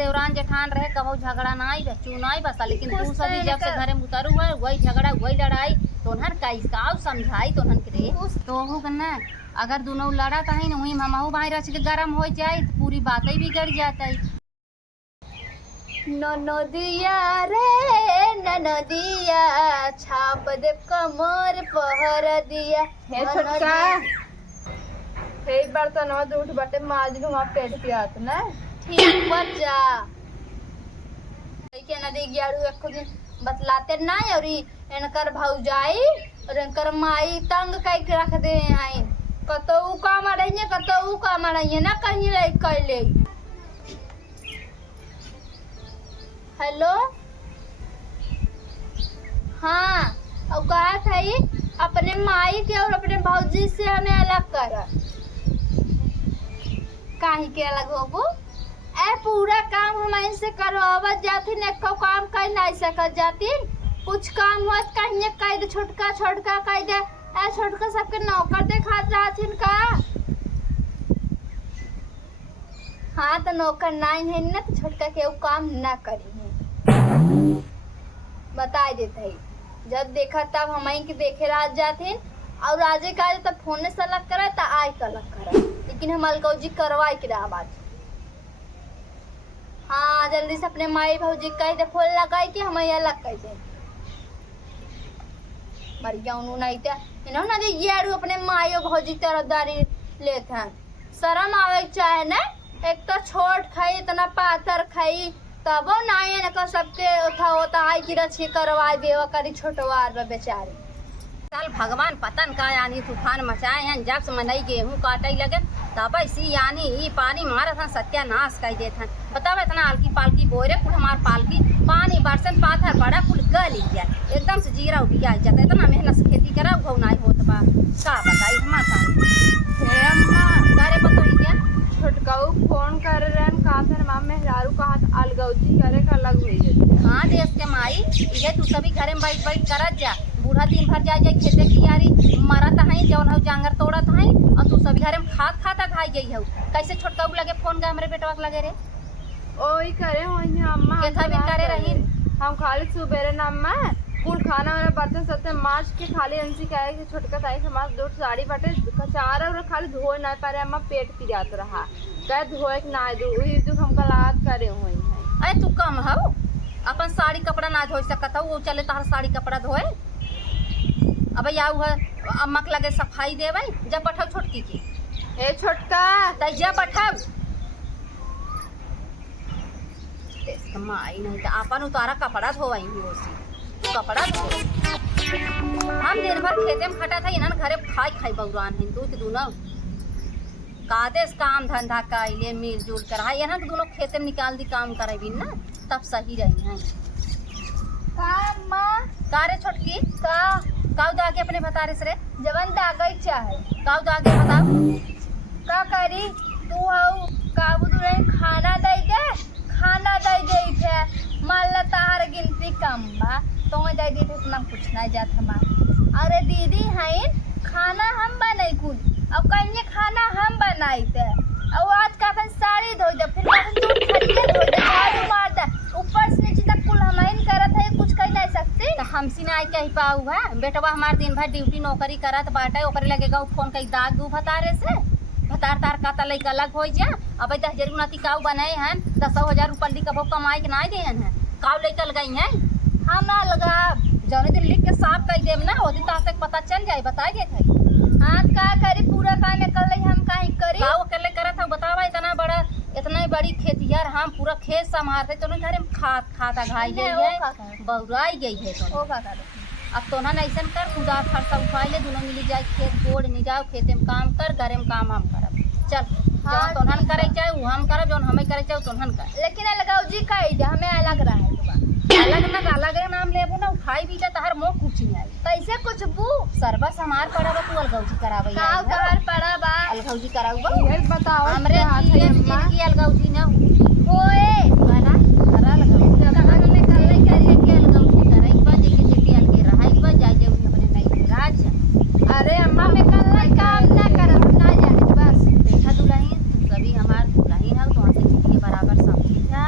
देवरान जेठान रहे कबो झगड़ा ना आई बच्चू ना आई बस, लेकिन तू सभी जब से घरे में उतरू है वही झगड़ा वही लड़ाई तोहन कैसा समझाई तोहन के तो हो ना। अगर दोनों लड़ा कहीं न वही हमहू भाई रच के गरम हो जाए तो पूरी बात ही बिगड़ जाती। ननदिया रे ननदिया छाप दे कमर पहर दिया। हे छोटका हे बर्तन दूठ बटे माज घुमा पेट पियात ना। ठीक बच्चा के न दे ग्यारू एको दिन बतलाते ना और इनकर भौजाई और इनकर माई तंग कई के रख दे हैं। कतऊ काम रही कतऊ काम रही ना कहीं रह कैले। हेलो हाँ और कहा था अपने माई के और अपने भौजी से हमें अलग कर काहे के अलग होबो। ए पूरा काम हम इनसे करवावत जाती न एको काम कर नहीं सकत जाती। कुछ काम होत कहीं कह दे छोटका छोटका कह दे ए छोटका सबके नौकर देखात रहथिन का। हाँ तो नौकर नहीं है ना तो छोटका के वो काम ना करी है बता देते है। जब देखा तब हम के देखे रात जाथिन और आजे का तब फोन से अलग करे तो आई का अलग करे, लेकिन हम अलगौजी करवाई के आवाज। हाँ जल्दी से अपने माई भौजी कह दे फोन लगाई के हम अलग कह दे मर गया नहीं तो इन्हों ना दे यारू अपने माई और भौजी तरफदारी लेते हैं। शर्म आवे चाहे ना। एक तो छोट खाई इतना पाथर खाई तबो नहीं है ना सबके उठा होता है कि रछी करवाई देवा करी छोटवार बेचारी। कल भगवान पतन का यानी तूफान मचाए हैं जब से मनई गेहूँ काटे लगे तब इसी यानी ई पानी मारा था सत्यानाश कर देते हैं। बताओ इतना हल्की पालकी बोरे कुल हमार पालकी पानी बरसन पाथर पड़ा कुल गली गया एकदम से जीरा उठ गया जाता इतना मेहनत से खेती करा घो नहीं होत बा का बताई हमारा हे अम्मा तारे बताई क्या छोटकाऊ फोन कर रहे हैं का फिर मां मेहरारू का हाथ अलगौजी करे का अलग हुई है। हाँ देश के माई ये तू सभी घरे में बैठ बैठ करत जा बूढ़ा दिन भर जाए जाए खेते की यारी मरत है जौन हो जांगर तोड़त है और तू सभी घरे में खात खाता खाई गई हो कैसे छोटकाऊ लगे फोन का हमरे बेटवा के लगे रे ओही करे होई अम्मा के था भी करे रही हम खाली सुबेरे ना अम्मा कुल खाना वाला बर्तन सबसे माज के खाली अंसी कहे कि छोटका ताई समाज दूर साड़ी बटे कचारा और खाली धोए ना पारे अम्मा पेट पी जात रहा कह धोए ना दो वही दुख हमका लाद करे हुई है। अरे तू कम हो अपन साड़ी कपड़ा ना धो सकत हो वो चले तार साड़ी कपड़ा धोए अब या अम्मा के लगे सफाई देवे जब बैठो छोटकी की ए छोटका तैया बैठो माई नहीं तो अपन उतारा कपड़ा धोवाई उसी कपड़ा धो हम दिन भर खेते में खटा था इन्हन घरे खाई खाई बउरान है दूध दूनो कादेश काम धंधा कैले मिलजुल कर है इन्हन दोनों खेते में निकाल दी काम करे भी ना तब सही रही है का मां का रे छोटकी का काऊ दागे अपने बतारे से रे जवन दागई चाहे काऊ दागे बताओ का करी तू हाउ काबू दुरे खाना दे थे मान ला तार गिनती कम बा तो दे दी थे इतना कुछ ना जात हमार। अरे दीदी हैं खाना हम बनाई कुल अब कहीं खाना हम बनाई थे और आज का साड़ी धो दे फिर दूध खरीदे धो दे झाड़ू मार दे ऊपर से नीचे तक कुल हम करत है कुछ कह नहीं सकते तो हमसी ना आई कही पाऊ है बेटवा हमार दिन भर ड्यूटी नौकरी करत बाटे ओकरे लगेगा फोन कई दाग दू भतारे से भतार तार का तलई अलग हो जा अब 10,000 उन्नति काऊ बनाए हैं 10,000 रुपये कबो कमाई के ना दे हैं काऊ लेकर गई हैं हम ना लगा जौने दिन लिख के साफ कर देव ना वो दिन तक पता चल जाए बता देते हाँ का करी पूरा काम कर हम कहीं करी काऊ अकेले करत हो बतावा इतना बड़ा इतना बड़ी खेतिहर हम पूरा खेत संभालते तो घरे में खाता घाई गई है बहुराई गई है तो अब तो ना ऐसा कर खुदा फरसा उठाई ले दोनों मिली जाए खेत गोड़ नहीं जाओ खेते में काम कर घरे में काम हम करब चल हाँ, तो हम करे चाहे वो हम करब जौन हमें करे चाहे तो हम कर लेकिन अलगाव जी कही दे हमें अलग रहा अलग ना अलग नाम लेबो ना उठाई भी जा तहर मोह कुछ नहीं आई कैसे कुछ बू सर्वस हमार पड़ा बा तू अलगौजी करावे काऊ तहर पड़ा बा अलगौजी कराऊबा ये बताओ हमरे जिंदगी अलगौजी ना होए करा करा अलगौजी कहां ने करे करे के अलगौजी कराई बा जेके अलगे रहाई बा जाए जे अपने नहीं राज अरे अम्मा हमें कल काम ना कर हम ना जाने बस देखा दुल्हन सभी हमार दुल्हन है तो से के बराबर समझी था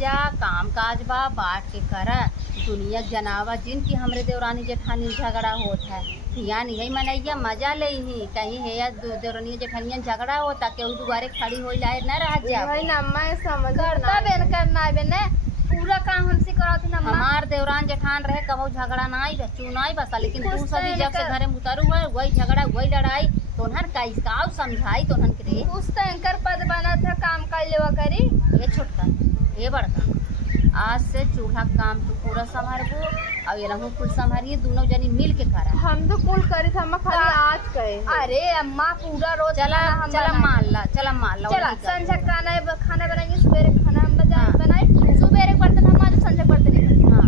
जा, काम काज बा बांट के करा। दुनिया जनावा जिनकी हमरे देवरानी जेठानी झगड़ा होत है या नहीं मनैया मजा ले ही कहीं है या देवरानी जेठानिया झगड़ा होता केहू दुआरे खड़ी हो लाए न रह जा। वही ना अम्मा ये समझ करता बेन करना है बेने पूरा काम हमसे कराती ना अम्मा। हमार देवरान जेठान रहे कबो झगड़ा ना आई चुनाई बसा, लेकिन तू सभी जब से घरे उतरू है वही झगड़ा वही लड़ाई तोहर कैसा समझाई तोहन के रे। कुछ तो एंकर पद बना था काम कर लेवा करी। ये छोटका ये बड़का आज से चूल्हा काम तू पूरा संभालबो और ये रहू कुल संभालिए दोनों जनी मिल के करा। हम तो कुल करी था अम्मा खाली आज कहे। अरे अम्मा पूरा रोज चला चला मान ला चला संझा खाना बनाएंगे, सवेरे खाना हम बनाए, सवेरे बर्तन हम आज संझा बर्तन नहीं। हाँ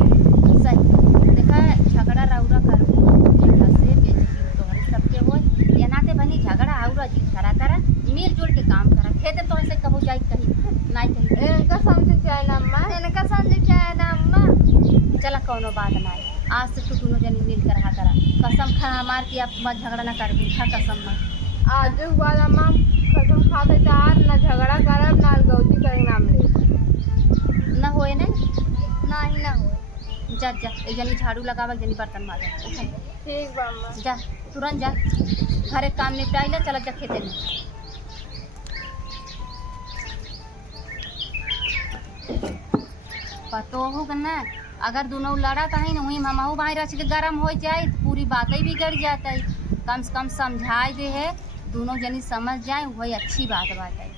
सही देखा झगड़ा राउरा करबो जेठा से बेइज्जती तोहरे सबके होय या नाते बनी झगड़ा आउरा जी करा करा मिलजुल के काम करा। खेते तो ऐसे कबो जाई कहीं नहीं कहीं इनका समझ चाहे ना अम्मा, इनका समझ चाहे ना अम्मा। चला कौनो बात नहीं, आज से तू दोनों जनी मिल कर रहा करा। कसम खा हमार की अब मत झगड़ा ना कर खा कसम मत। आज के बाद अम्मा कसम खाते चार ना झगड़ा करब ना गौती करेंगे हमरे ना होए ना नहीं ना हो। जा जा एक जनी झाड़ू लगावा एक जनी बर्तन माजा ठीक बा अम्मा। जा तुरंत जा घरे काम निपटाई ले चला जा खेते में। पतो होगा ना अगर दोनों लड़ा कहीं ना वही हमहू भाई रच के गरम हो जाए पूरी बातें बिगड़ जाता है। कम से कम समझाई दे है दोनों जनी समझ जाए वही अच्छी बात है।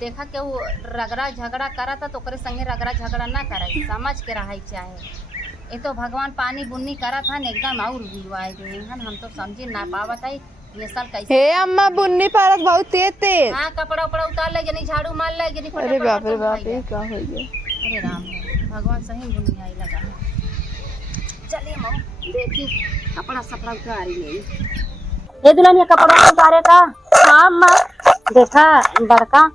देखा कि वो रगड़ा झगड़ा करा था तो ओकरे संगे रगड़ा झगड़ा ना करे समझ के रहा चाहे। ये तो भगवान पानी बुन्नी करा था न एकदम और गिरवाए गए हम तो समझे ना पावत है ये साल कैसे। हे अम्मा बुन्नी पारत बहुत तेज। हाँ कपड़ा उपड़ा उतार ले जनी झाड़ू मार ले जनी अरे बाप रे बाप ये क्या हो गया। अरे राम भगवान सही बुनियाई लगा। चलिए मऊ देखी कपड़ा सपड़ा उतारी ले ये दुल्हन ये कपड़ा उतारे का। हाँ माँ देखा बड़का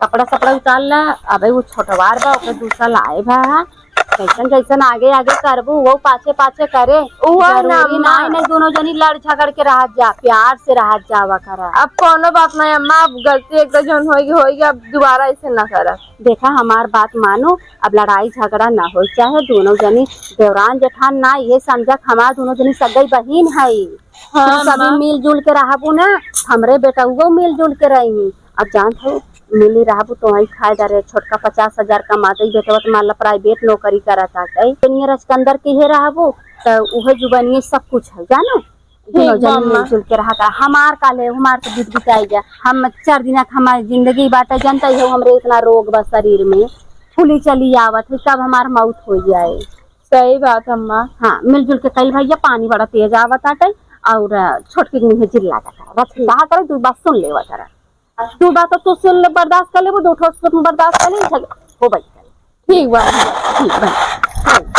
कपड़ा सपड़ा उतार ला अबे वो छोटवार बा ओके दूसरा लाए बा कैसन कैसन आगे आगे करबू वो पाछे पाछे करे जरूरी नहीं दोनों जनी लड़ झगड़ के रह जा प्यार से रह जावा करा। अब कोनो बात नहीं अम्मा, अब गलती एक जन होगी अब दोबारा ऐसे ना करा। देखा हमार बात मानो अब लड़ाई झगड़ा ना हो चाहे दोनों जनी देवरान जेठान ना ये समझा हमार दोनों जनी सगई बहन है। हाँ, सभी मिलजुल के रहबू ना हमरे बेटा वो मिलजुल के रही। अब जानत हो मिली रहबू तो वही फायदा रहे। छोटका 50,000 कमाते ही बेटवा तो मान ला प्राइवेट नौकरी करता है रचकंदर के हे रहबू तो उहे जुबानी सब कुछ है जानो दोनों जन मिलजुल के रहा। हमार काले हमार तो बीत बिताई जा हम 4 दिन हमारी जिंदगी बाटा जनता ही हमरे इतना रोग बा शरीर में फूली चली आवत है कब हमार मौत हो जाए। सही बात अम्मा। हाँ मिलजुल के कल भैया पानी बड़ा तेज आवत आटे और छोटकी मुँह जिल्ला बस कहा करे तू बात सुन ले तारा तू बात तो सुन ले बर्दाश्त कर ले वो 2 ठोस बर्दाश्त कर ले हो भाई ठीक बा ठीक भाई।